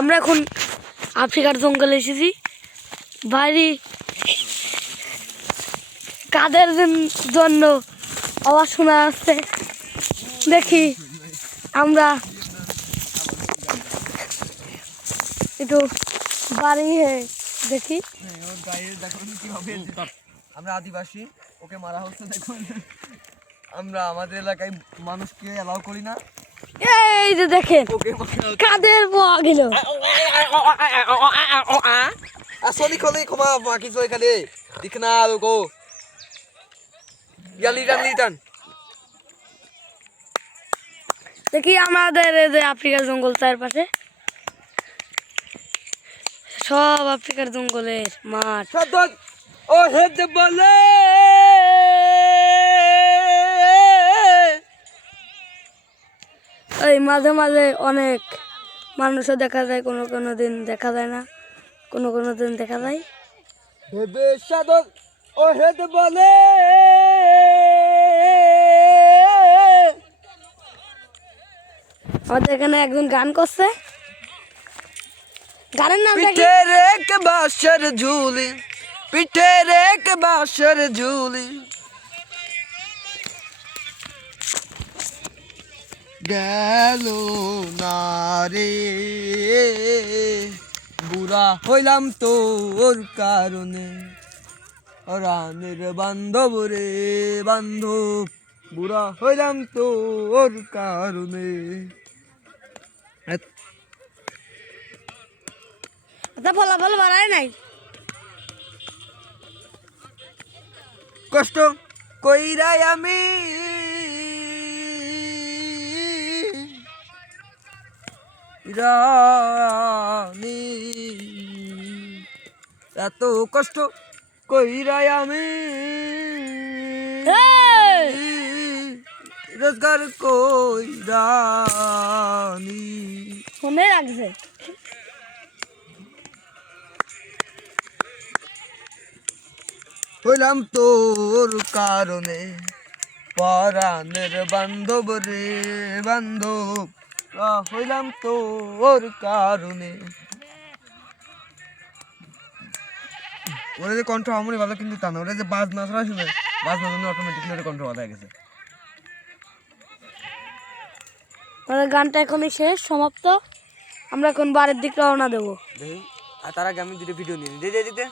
আমরা এখন আফ্রিকার জঙ্গলে এসেছি। বাইরে কাদের জন্য আওয়াজ শোনা যাচ্ছে দেখি। আমরা একটু বাড়ি দেখি। আমরা আদিবাসী, ওকে মারা হচ্ছে। দেখুন, আমরা আমাদের এলাকায় মানুষকে অ্যালাউ করি না। এই যে দেখেন কাদের পাওয়া গেল। আসলে খলে ক্ষমা বাকি সই খালি দিখনা লোগো ইয়া লিটান দেখি আমাদের এই যে আফ্রিকার জঙ্গল চারপাশে সব আফ্রিকার জঙ্গলের মাঠ। সাদত ও হেড বলে এই মাঝে মাঝে অনেক মানুষও দেখা যায়, কোনো কোনো দিন দেখা যায় না, কোনো কোনো দিন দেখা যায়। হেবে সাদত ও হেড বলে আমাদের এখানে একজন গান করছে, গানের নাম পিঠের এক বাঁশের ঝুলি, পিঠের এক বাঁশের ঝুলি গেল না রে, বুড়া হইলাম তোর কারণে, রানের বান্ধব রে বান্ধব, বুড়া হইলাম তোর কারণে। ফলাফল বাড়ায় নাই। কষ্ট কইরাই আমি রানী, এত কষ্ট কইরাই আমি রোজগার কইরানি। মনে রাখছে হইলাম তোর কারণে, পরাণের বান্ধব রে বান্ধব, হইলাম তোর কারণে। ওরা যে কণ্ঠ আমরি ভালো, কিন্তু তা না, ওরা যে বাজ নাচরা শুনে বাজ নাচনে অটোমেটিকলি ওরা কণ্ঠ ভালো হয়ে গেছে। গানটা এখনই শেষ, সমাপ্ত। আমরা এখন বাড়ির দিকে রওনা দেবো। দেখি, আর তার আগে আমি দুটো ভিডিও নিয়ে দিতে